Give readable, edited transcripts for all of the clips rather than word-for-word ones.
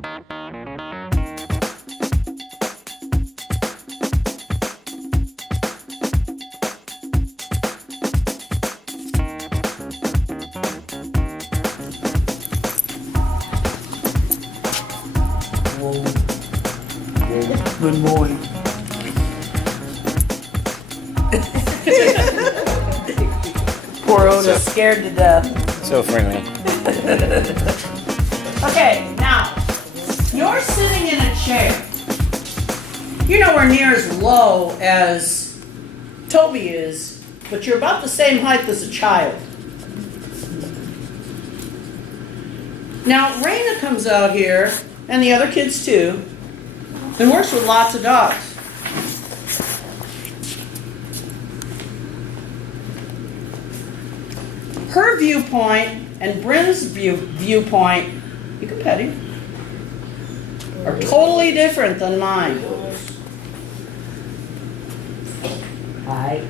Good boy. Poor Otis, scared to death. So friendly. Okay, now, you're sitting in a chair. You're nowhere near as low as Toby is, but you're about the same height as a child. Now, Raina comes out here, and the other kids too, and works with lots of dogs. Her viewpoint and Bryn's viewpoint, you can pet him, are totally different than mine. Hi.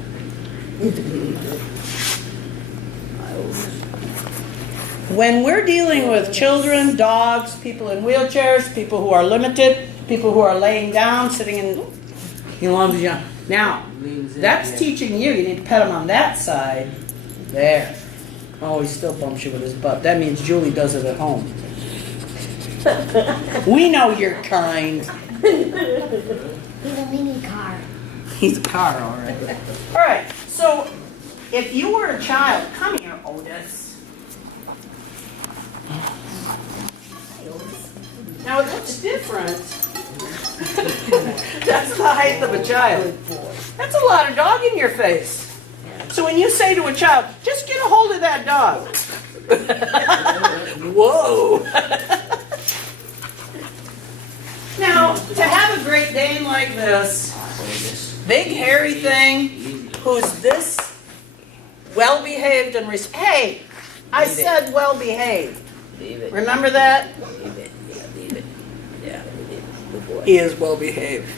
When we're dealing with children, dogs, people in wheelchairs, people who are limited, people who are laying down, sitting in, he loves you. Now, that's teaching you. You need to pet him on that side. There. Oh, he still bumps you with his butt. That means Julie does it at home. We know you're kind. He's a mini car. He's a car, all right. All right, so if you were a child, come here, Otis. Now, it looks different. That's the height of a child. That's a lot of dog in your face. So when you say to a child, just get a hold of that dog. Whoa. Now, to have a Great Dane like this, big hairy thing, who's this well-behaved and hey, I said well-behaved. Remember that? He is well-behaved.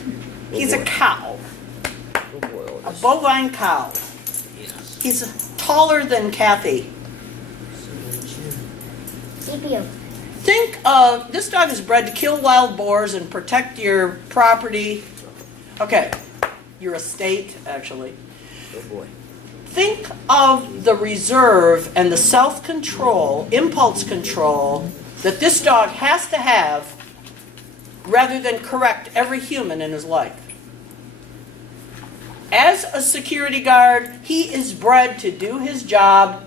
He's a cow, a bovine cow. He's taller than Kathy. Think of, this dog is bred to kill wild boars and protect your property. Okay, your estate, actually. Good boy. Think of the reserve and the self-control, impulse control that this dog has to have rather than correct every human in his life. As a security guard, he is bred to do his job,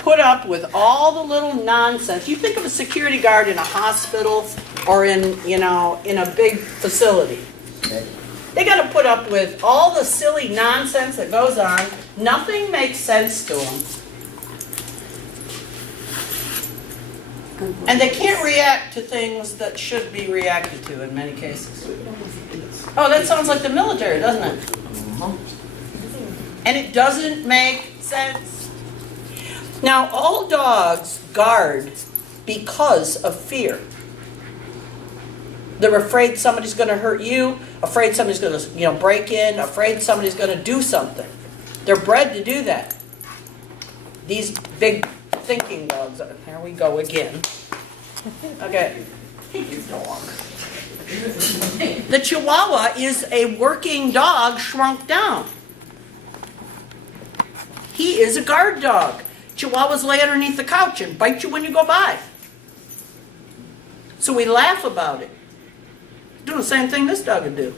put up with all the little nonsense. You think of a security guard in a hospital or in, in a big facility. Okay. They got to put up with all the silly nonsense that goes on. Nothing makes sense to them. And they can't react to things that should be reacted to in many cases. Oh, that sounds like the military, doesn't it? And it doesn't make sense. Now, all dogs guard because of fear. They're afraid somebody's going to hurt you, afraid somebody's going to, break in, afraid somebody's going to do something. They're bred to do that. These big thinking dogs. Here we go again. Okay. Take your dog. The Chihuahua is a working dog shrunk down. He is a guard dog. Chihuahuas lay underneath the couch and bite you when you go by. So we laugh about it. Doing the same thing this dog would do.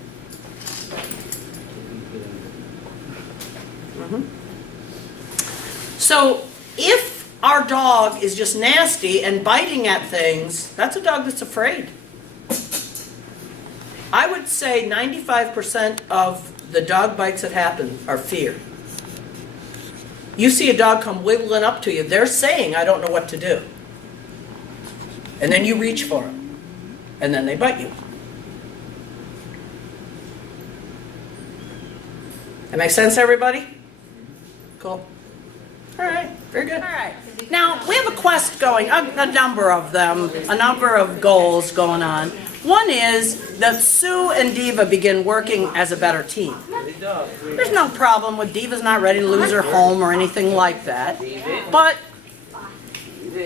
So if our dog is just nasty and biting at things, that's a dog that's afraid. I would say 95% of the dog bites that happen are fear. You see a dog come wiggling up to you, they're saying, I don't know what to do. And then you reach for them. And then they bite you. That makes sense, everybody? Cool. All right, very good. All right. Now, we have a quest going, a number of them, a number of goals going on. One is that Sue and Diva begin working as a better team. There's no problem with Diva's not ready to lose her home or anything like that. But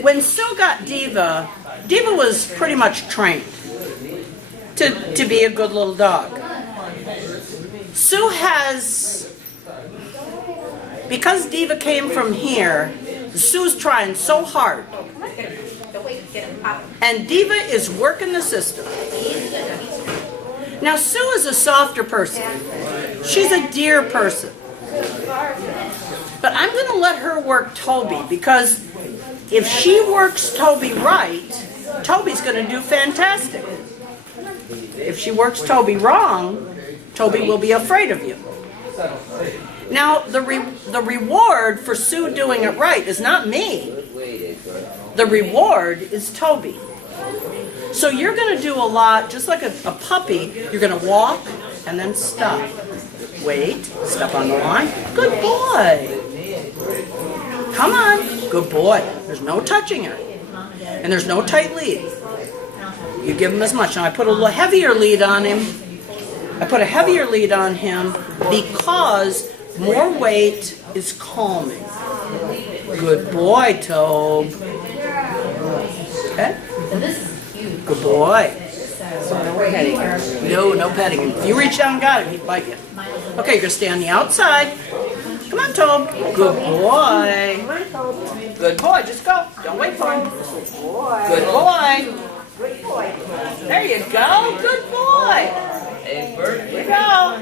when Sue got Diva Diva was pretty much trained to be a good little dog. Sue has, because Diva came from here, Sue's trying so hard. And Diva is working the system. Now Sue is a softer person. She's a dear person. But I'm going to let her work Toby, because if she works Toby right, Toby's going to do fantastic. If she works Toby wrong, Toby will be afraid of you. Now, the reward for Sue doing it right is not me. The reward is Toby. So you're going to do a lot, just like a puppy, you're going to walk and then stop. Wait, step on the line. Good boy. Come on. Good boy. There's no touching her. And there's no tight lead. You give him as much. Now I put a little heavier lead on him. I put a heavier lead on him because more weight is calming. Good boy, Tobe. Okay? Good boy. No, no petting him. If you reach down and got him, he'd bite you. Okay, you're going to stay on the outside. Come on, Tobe. Good boy. Good boy. Just go. Don't wait for him. Good boy. There you go. Good boy. There you go.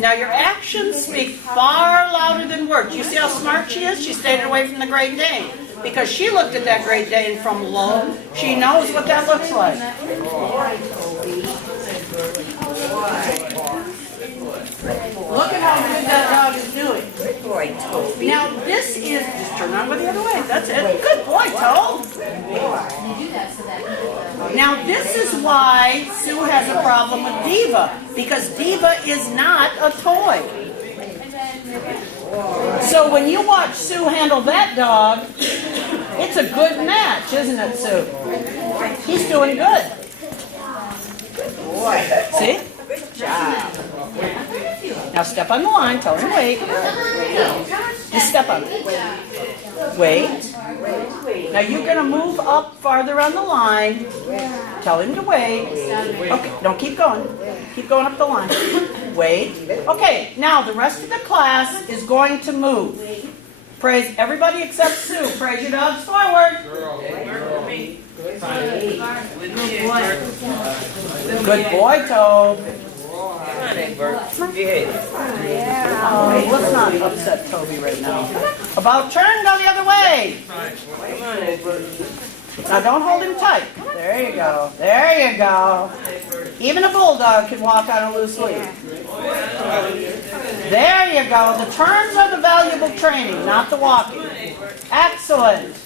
Now your actions speak far louder than words. You see how smart she is? She stayed away from the Great Dane. Because she looked at that Great Dane from low. She knows what that looks like. Look at how good that dog is doing. Good boy, Toby. Now this is, just turn on the other way. That's it. Good boy, Tobe. Now this is why Sue has a problem with Diva. Because Diva is not a toy. So when you watch Sue handle that dog, it's a good match, isn't it, Sue? He's doing good. See? Good job. Now step on the line. Tell him wait. Just step on it. Wait. Now you're going to move up farther on the line. Tell him to wait. Okay, don't keep going. Keep going up the line. Wait. Okay, now the rest of the class is going to move. Praise everybody except Sue. Praise your dogs forward. Good boy, Tobe. Oh, let's not upset Toby right now. About turn, go the other way. Now don't hold him tight. There you go. There you go. Even a bulldog can walk on a loose lead. There you go. The turns are the valuable training, not the walking. Excellent.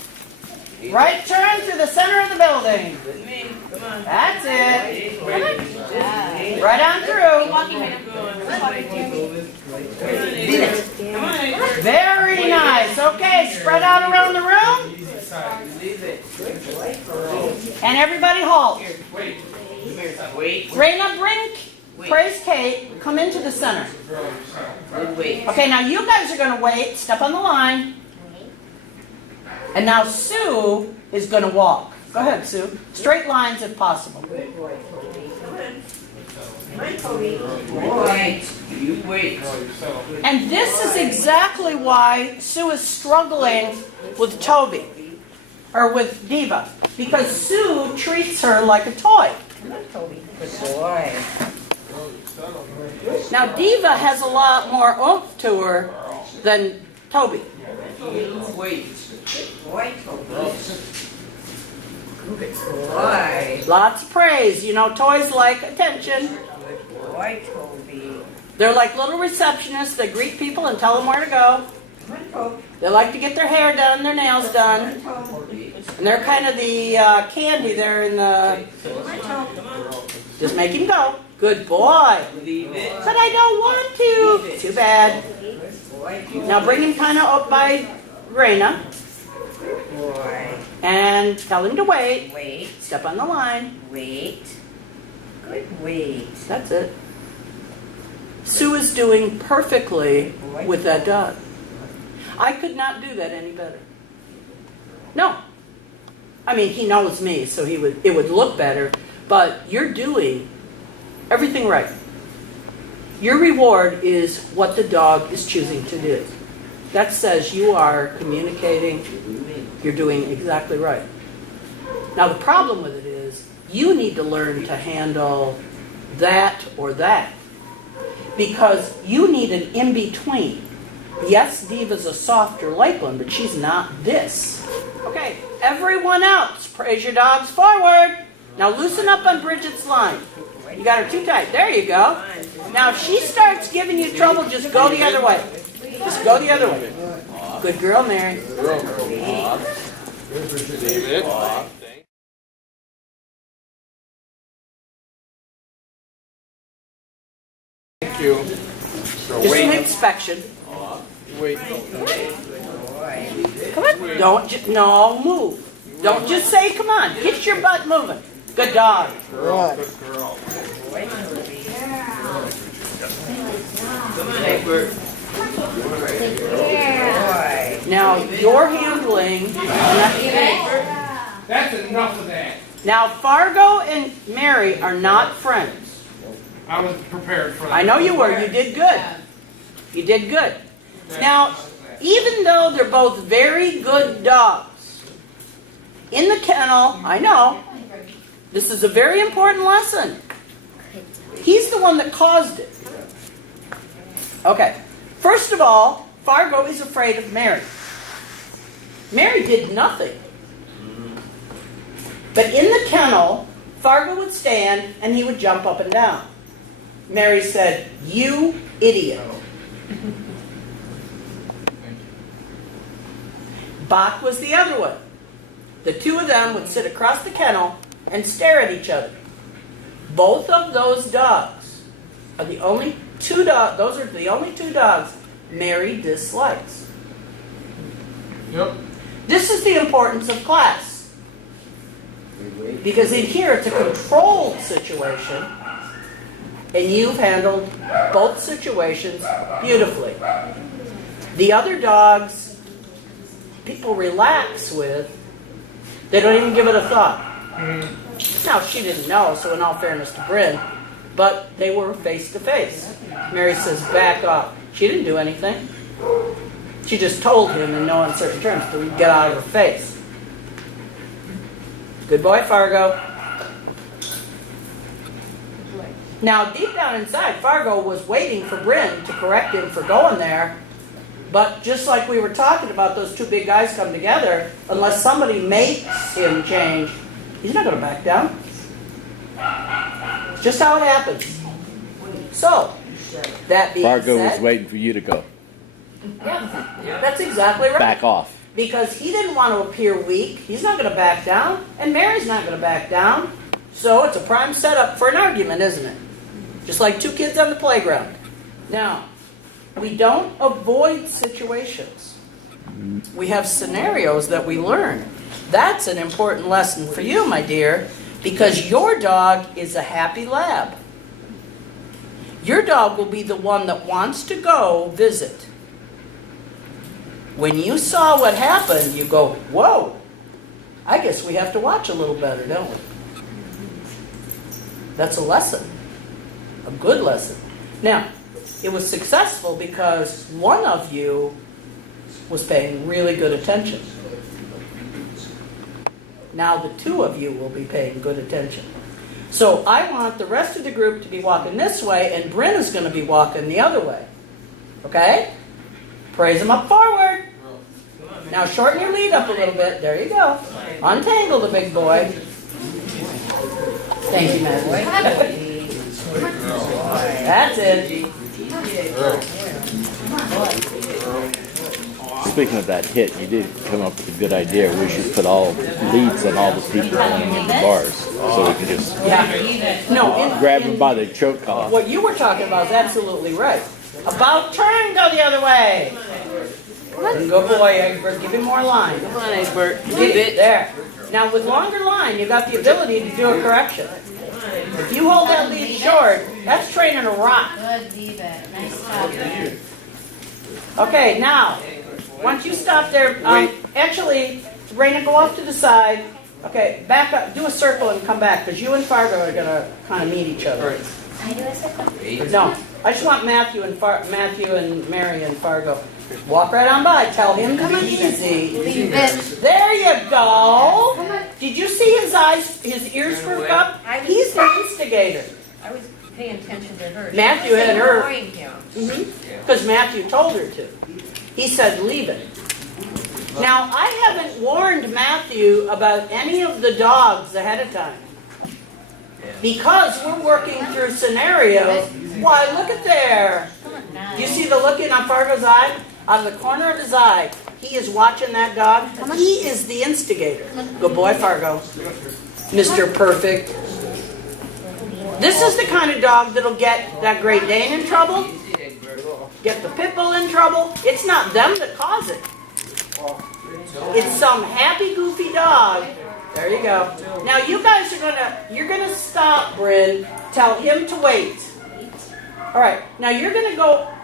Right turn to the center of the building. That's it. Right on through. Very nice. Okay, spread out around the room. And everybody halt. Raina, bring Praise Kate. Come into the center. Okay, now you guys are going to wait. Step on the line. And now Sue is going to walk. Go ahead, Sue. Straight lines if possible. You wait. And this is exactly why Sue is struggling with Toby, or with Diva, because Sue treats her like a toy. Good boy. Now Diva has a lot more oomph to her than Toby. Wait. Boy, Toby. Good boy. Lots of praise. You know, toys like attention. Good boy, Toby. They're like little receptionists that greet people and tell them where to go. They like to get their hair done, their nails done. And they're kind of the candy there in the... Just make him go. Good boy. But I don't want to. Too bad. Now bring him kind of up by Raina. And tell him to wait. Wait. Step on the line. Wait. Good wait. That's it. Sue is doing perfectly with that dog. I could not do that any better. No. I mean, he knows me, so it would look better, but you're doing everything right. Your reward is what the dog is choosing to do. That says you are communicating, you're doing exactly right. Now the problem with it is, you need to learn to handle that or that. Because you need an in-between. Yes, Diva's a softer Lakeland, but she's not this. Okay, everyone else, praise your dogs forward. Now loosen up on Bridget's line. You got her too tight. There you go. Now if she starts giving you trouble, just go the other way. Just go the other way. Good girl, Mary. David. Thank you. So Just an wait. inspection. Wait. Come on. Don't no, move. Don't just say come on. Get your butt moving. Good dog. Girl. Good girl. Come on, Egbert. Boy. Now you're handling. That's enough of that. Now Fargo and Mary are not friends. I was prepared for that. I know you were. You did good. You did good. Now, even though they're both very good dogs, in the kennel, I know, this is a very important lesson. He's the one that caused it. Okay. First of all, Fargo is afraid of Mary. Mary did nothing. But in the kennel, Fargo would stand and he would jump up and down. Mary said, "You idiot." Bach was the other one. The two of them would sit across the kennel and stare at each other. Both of those dogs are the only two dogs. Those are the only two dogs Mary dislikes. Yep. This is the importance of class. Because in here it's a controlled situation, and you've handled both situations beautifully. The other dogs, people relax with, they don't even give it a thought. Now, she didn't know, so in all fairness to Bryn, but they were face to face. Mary says, "Back off." She didn't do anything. She just told him in no uncertain terms to get out of her face. Good boy, Fargo. Now, deep down inside, Fargo was waiting for Bryn to correct him for going there. But just like we were talking about those two big guys come together, unless somebody makes him change, he's not going to back down. It's just how it happens. So, that being Fargo said, was waiting for you to go. yeah, that's exactly right. Back off. Because he didn't want to appear weak. He's not going to back down. And Mary's not going to back down. So it's a prime setup for an argument, isn't it? Just like two kids on the playground. Now, we don't avoid situations. We have scenarios that we learn. That's an important lesson for you, my dear, because your dog is a happy lab. Your dog will be the one that wants to go visit. When you saw what happened, you go, "Whoa, I guess we have to watch a little better, don't we?" That's a lesson, a good lesson. Now, it was successful because one of you was paying really good attention. Now the two of you will be paying good attention. So I want the rest of the group to be walking this way, and Bryn is going to be walking the other way. Okay? Praise them up forward. Now shorten your lead up a little bit. There you go. Untangle the big boy. Thank you, Madeline. That's it. Speaking of that hit, you did come up with a good idea. We should put all leads on all the people going in the bars, so we can just Yeah. No, grab them by the choke collar. what you were talking about is absolutely right. About turn, go the other way. Good boy, Egbert. Give him more line. Come on, Egbert. Get it there. Now, with longer line, you got the ability to do a correction. If you hold that lead short, that's training a rock. Good, Diva. Nice job. Okay, now, once you stop there, actually, Raina, go off to the side. Okay, back up, do a circle and come back, because you and Fargo are gonna kind of meet each other. Right. I do a circle. No, I just want Matthew and Mary and Fargo. Walk right on by, tell him come on easy. Leave it. There you go. Did you see his eyes, his ears perk up? I was- He's the instigator. I was paying attention to her. Matthew had her. Ignoring him. Because Matthew told her to. He said, leave it. Now, I haven't warned Matthew about any of the dogs ahead of time. Because we're working through scenarios. Why, look at there. Come on now. Do you see the look in on Fargo's eye? Out of the corner of his eye, he is watching that dog. He is the instigator. Good boy, Fargo. Mr. Perfect. This is the kind of dog that'll get that Great Dane in trouble, get the Pit Bull in trouble. It's not them that cause it. It's some happy, goofy dog. There you go. Now you guys you're gonna stop, Bryn. Tell him to wait. All right. Now you're gonna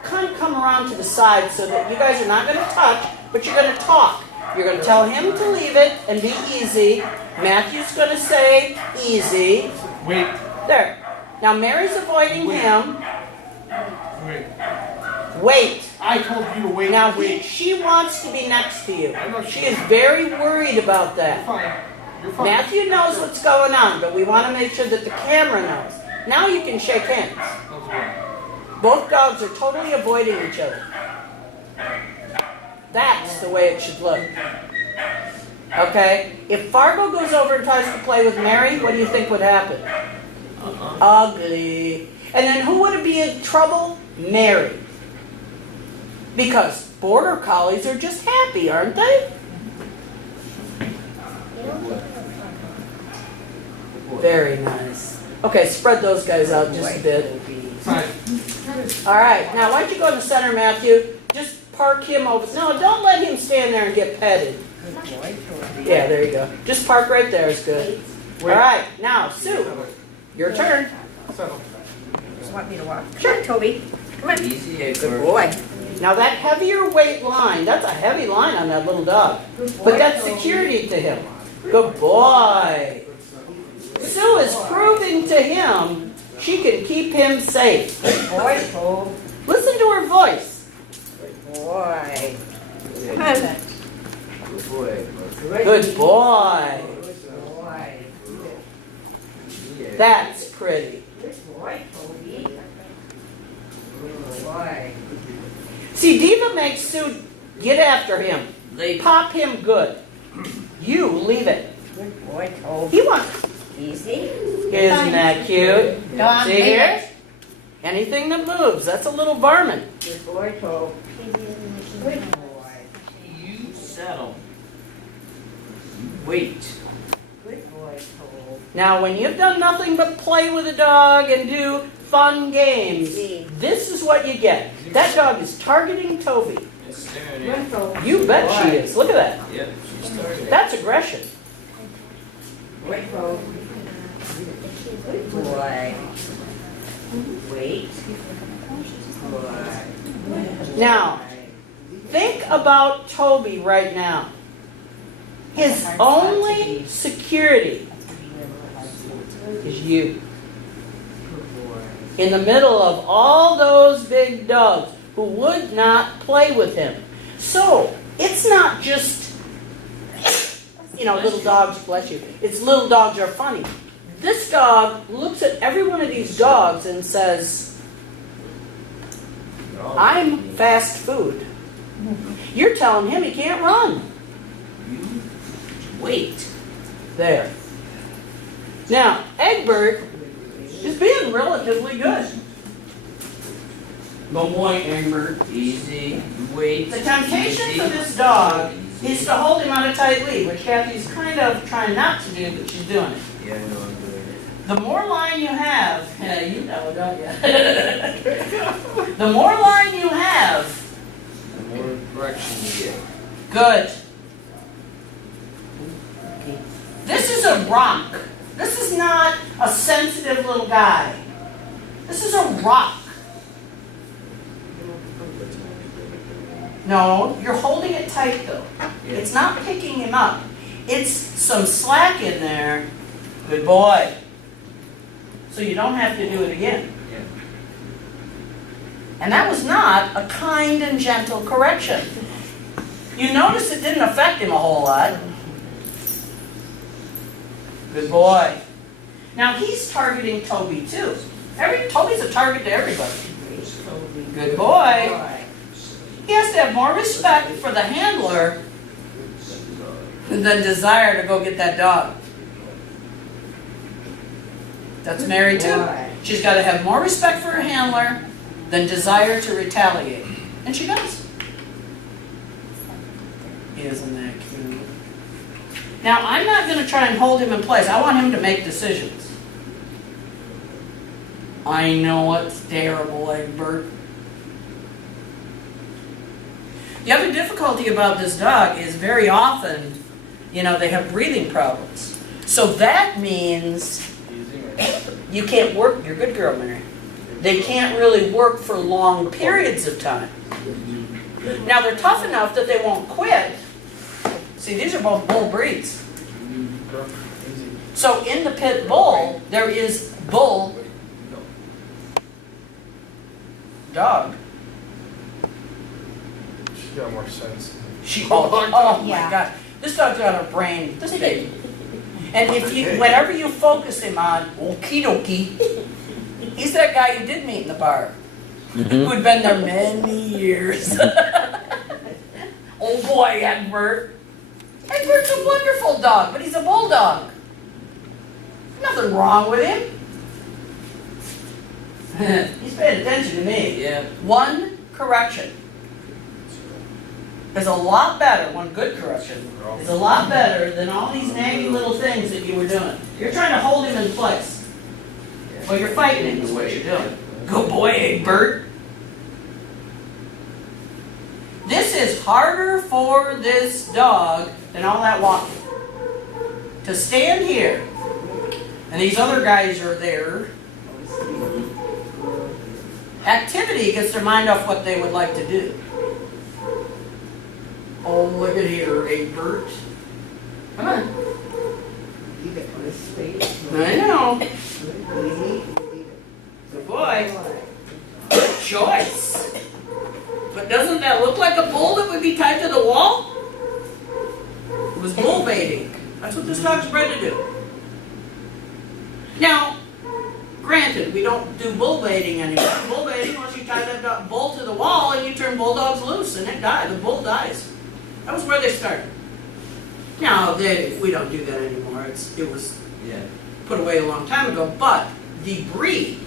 come around to the side so that you guys are not gonna touch, but you're gonna talk. You're gonna tell him to leave it and be easy. Matthew's gonna say easy. Wait. There. Now Mary's avoiding him. Wait. Wait. I told you to wait. Now wait. she wants to be next to you. I know She is very worried about You're that. fine. You're fine. Matthew knows what's going on, but we want to make sure that the camera knows. Now you can shake hands. That's right. Both dogs are totally avoiding each other. That's the way it should look. Okay? If Fargo goes over and tries to play with Mary, what do you think would happen? Ugly. And then who would be in trouble? Mary. Because border collies are just happy, aren't they? Very nice. Okay, spread those guys out just a bit. Fine. All right, now why don't you go in the center, Matthew? Just park him over. No, don't let him stand there and get petted. Yeah, there you go. Just park right there is good. All right, now, Sue, your turn. Settle. Just want me to walk. Sure. Come on, Toby. Come on. Easy, Good boy. Now that heavier weight line, that's a heavy line on that little dog. But that's security to him. Good boy. Sue is proving to him she can keep him safe. Good boy, Toby. Listen to her voice. Good boy. Come on. Good boy. Good boy. Good boy. That's pretty. Good boy, Toby. Good boy. See, Diva makes Sue get after him. Lady. Pop him good. You leave it. Good boy, Toby. He wants. Easy. Isn't that cute? Go on, See leave here? it. Anything that moves, that's a little varmint. Good boy, Toby. Good boy. You settle. You wait. Good boy, Toby. Now, when you've done nothing but play with a dog and do fun games, this is what you get. That dog is targeting Toby. Just staring Good at Toby. You bet she is. Look at that. you. Yep, she's starting. That's aggression. Good Toby. Good boy. Wait. Good. Now, think about Toby right now. His only security is you. In the middle of all those big dogs who would not play with him. So, it's not just, little dogs, bless you. It's little dogs are funny. This dog looks at every one of these dogs and says, I'm fast food. You're telling him he can't run. You wait. There. Now, Egbert is being relatively good. Good boy, Egbert. Easy. You wait. The temptation Easy. for this dog Easy. is to hold him on a tight lead, which Kathy's kind of trying not to do, but she's doing it. Yeah, I know I'm doing it. The more line you have, you know, don't you? The more line you have, The more direction you get. good. This is a rock. This is not a sensitive little guy. This is a rock. No, you're holding it tight though. Yeah. It's not picking him up. It's some slack in there. Good boy. So you don't have to do it again. Yeah. And that was not a kind and gentle correction. You notice it didn't affect him a whole lot. Good boy. Now he's targeting Toby too. Toby's a target to everybody. Good boy. He has to have more respect for the handler than desire to go get that dog. That's Mary too. She's got to have more respect for her handler than desire to retaliate. And she does. Isn't that cute? Now, I'm not going to try and hold him in place. I want him to make decisions. I know it's terrible, Egbert. The other difficulty about this dog is very often, they have breathing problems. So that means you can't work. You're a good girl, Mary. They can't really work for long periods of time. Now, they're tough enough that they won't quit. See, these are both bull breeds. So in the pit bull, there is bull dog. She's got more sense. Oh my Yeah. gosh. This dog's got a brain this big. And whenever you focus him on okie dokie, he's that guy you did meet in the bar. Who had been there many years. Oh boy, Egbert. Egbert's a wonderful dog, but he's a bulldog. Nothing wrong with him. He's paying attention to me. Yeah. One correction is a lot better, one good correction is a lot better than all these nagging little things that you were doing. You're trying to hold him in place. Well, you're fighting him is what you're doing. Good boy, Egbert. This is harder for this dog than all that walking. To stand here, and these other guys are there. Activity gets their mind off what they would like to do. Oh, look at here, Egbert. Come on. I know. Good boy. Good choice. But doesn't that look like a bull that would be tied to the wall? It was bull baiting. That's what this dog's bred to do. Now, granted, we don't do bull baiting anymore. Bull baiting was you tie that bull to the wall and you turn bulldogs loose and it dies. The bull dies. That was where they started. Now, we don't do that anymore. It was put away a long time ago. But the breed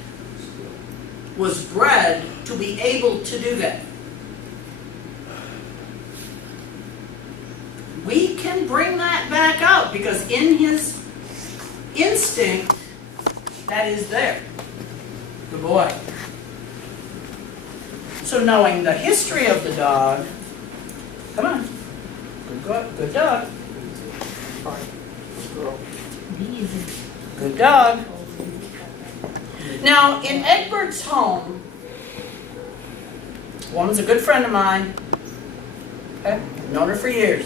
was bred to be able to do that. We can bring that back out because in his instinct, that is there. Good boy. So knowing the history of the dog, come on. Good dog. Good dog. Now, in Egbert's home, woman's a good friend of mine. Okay? I've known her for years.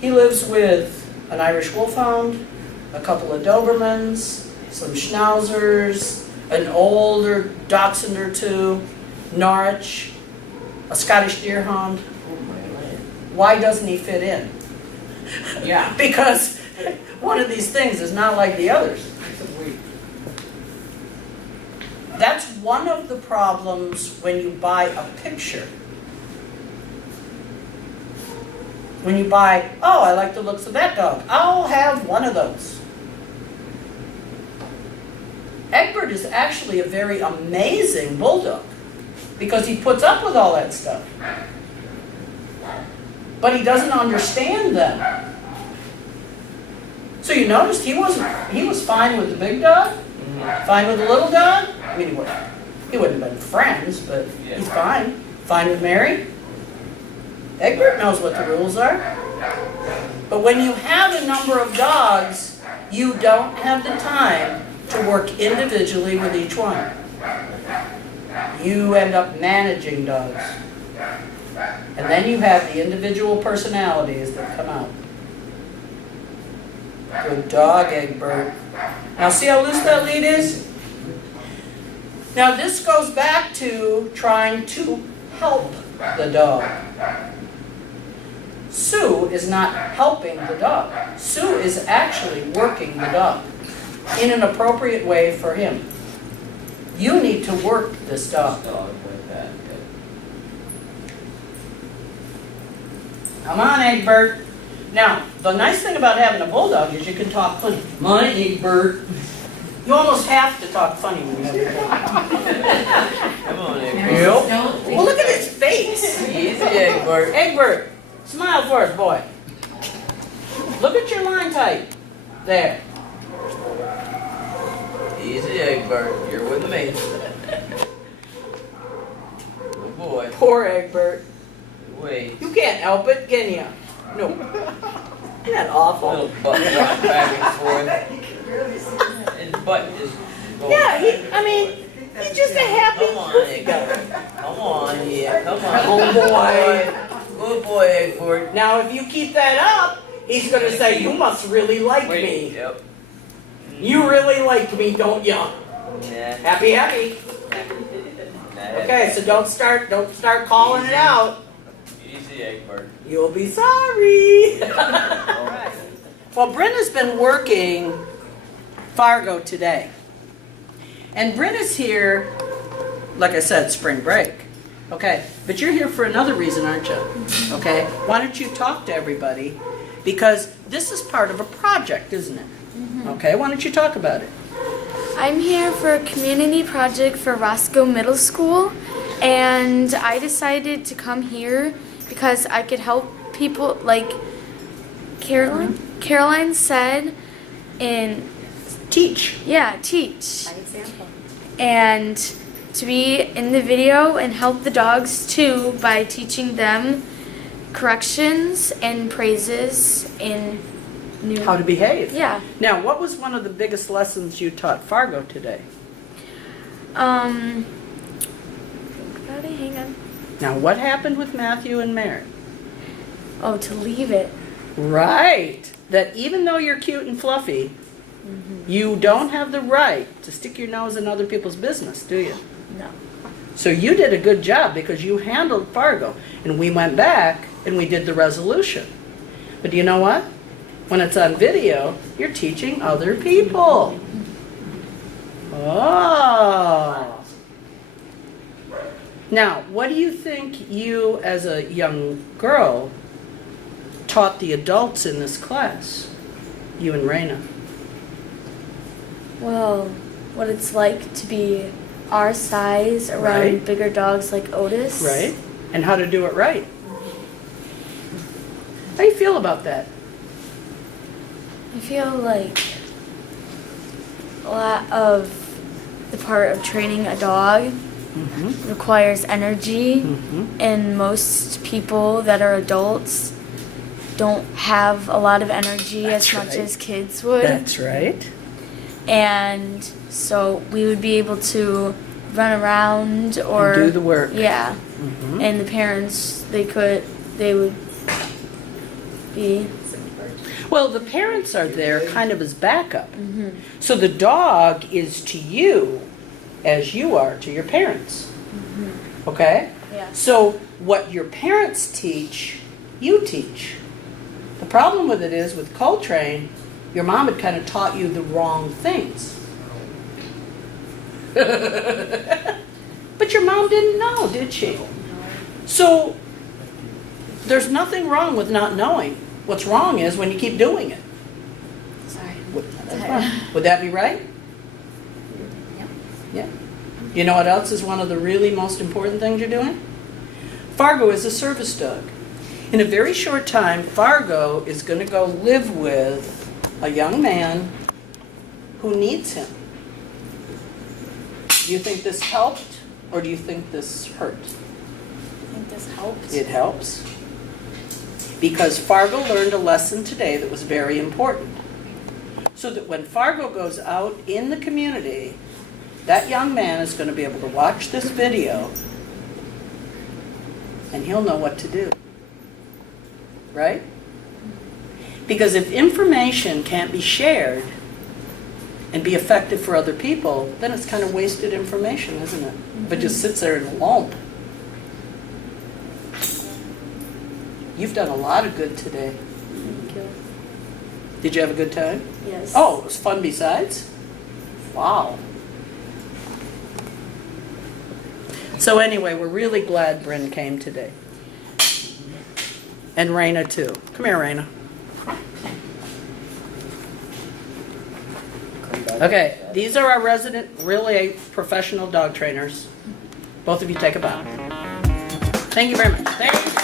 He lives with an Irish Wolfhound, a couple of Dobermans, some Schnauzers, an older Dachshund or two, Norwich, a Scottish Deerhound. Why doesn't he fit in? Yeah. Because one of these things is not like the others. That's one of the problems when you buy a picture. When you buy, oh, I like the looks of that dog. I'll have one of those. Egbert is actually a very amazing bulldog because he puts up with all that stuff. But he doesn't understand them. So you noticed he was fine with the big dog, fine with the little dog. I mean, he wouldn't have been friends, but he's fine. Fine with Mary. Egbert knows what the rules are. But when you have a number of dogs, you don't have the time to work individually with each one. You end up managing dogs. And then you have the individual personalities that come out. Good dog, Egbert. Now see how loose that lead is? Now this goes back to trying to help the dog. Sue is not helping the dog. Sue is actually working the dog in an appropriate way for him. You need to work this dog. Come on, Egbert. Now, the nice thing about having a bulldog is you can talk funny. My Egbert. You almost have to talk funny when you have a bulldog. Come on, Yep. Egbert. Well, look at his face. Easy, Egbert. Egbert, smile for us, boy. Look at your line tight. There. Easy, Egbert. You're with me. Good boy. Poor Egbert. Wait. You can't help it, can you? No. Isn't that awful? Little butt rock back and forth. His butt just going. Yeah, he's just a happy Come on, goofy guy. Egbert. Come on, yeah. Come on. Oh, boy. Good boy, Egbert. Now, if you keep that up, he's going to say, you must really like me. Yep. You really like me, don't you? Nah. Happy, happy. Okay, so don't start calling it out. Easy, Egbert. You'll be sorry. Well, Brenna's been working Fargo today. And Brenna's here, like I said, spring break. Okay, but you're here for another reason, aren't you? Okay, why don't you talk to everybody? Because this is part of a project, isn't it? Okay, why don't you talk about it? I'm here for a community project for Roscoe Middle School, and I decided to come here because I could help people like Caroline. Caroline said in Teach. teach. And to be in the video and help the dogs too by teaching them corrections and praises in new How to behave. Yeah. Now, what was one of the biggest lessons you taught Fargo today? Think about it, hang on. Now, what happened with Matthew and Merritt? Oh, to leave it. Right. That even though you're cute and fluffy, you don't have the right to stick your nose in other people's business, do you? No. So you did a good job because you handled Fargo. And we went back and we did the resolution. But do you know what? When it's on video, you're teaching other people. Oh. Now, what do you think you, as a young girl, taught the adults in this class? You and Raina. Well, what it's like to be our size around Right. bigger dogs like Otis. Right? And how to do it right. How do you feel about that? I feel like a lot of the part of training a dog requires energy, and most people that are adults don't have a lot of energy That's as much right. as kids would. That's right. And so we would be able to run around or And do the work. Yeah. And the parents they would be Well, the parents are there kind of as backup. So the dog is to you as you are to your parents. Okay? Yeah. So what your parents teach, you teach. The problem with it is with Coltrane, your mom had kind of taught you the wrong things. But your mom didn't know, did she? So there's nothing wrong with not knowing. What's wrong is when you keep doing it. sorry. Would that be right? Yeah. You know what else is one of the really most important things you're doing? Fargo is a service dog. In a very short time, Fargo is going to go live with a young man who needs him. Do you think this helped, or do you think this hurt? I think this helps. It helps. Because Fargo learned a lesson today that was very important. So that when Fargo goes out in the community, that young man is going to be able to watch this video and he'll know what to do. Right? Because if information can't be shared and be effective for other people, then it's kind of wasted information, isn't it? If it just sits there in a lump. You've done a lot of good today. Thank you. Did you have a good time? Yes. Oh, it was fun besides? Wow. So anyway, we're really glad Bryn came today. And Raina too. Come here, Raina. Okay, these are our resident, really professional dog trainers. Both of you take a bow. Thank you very much. Thank you.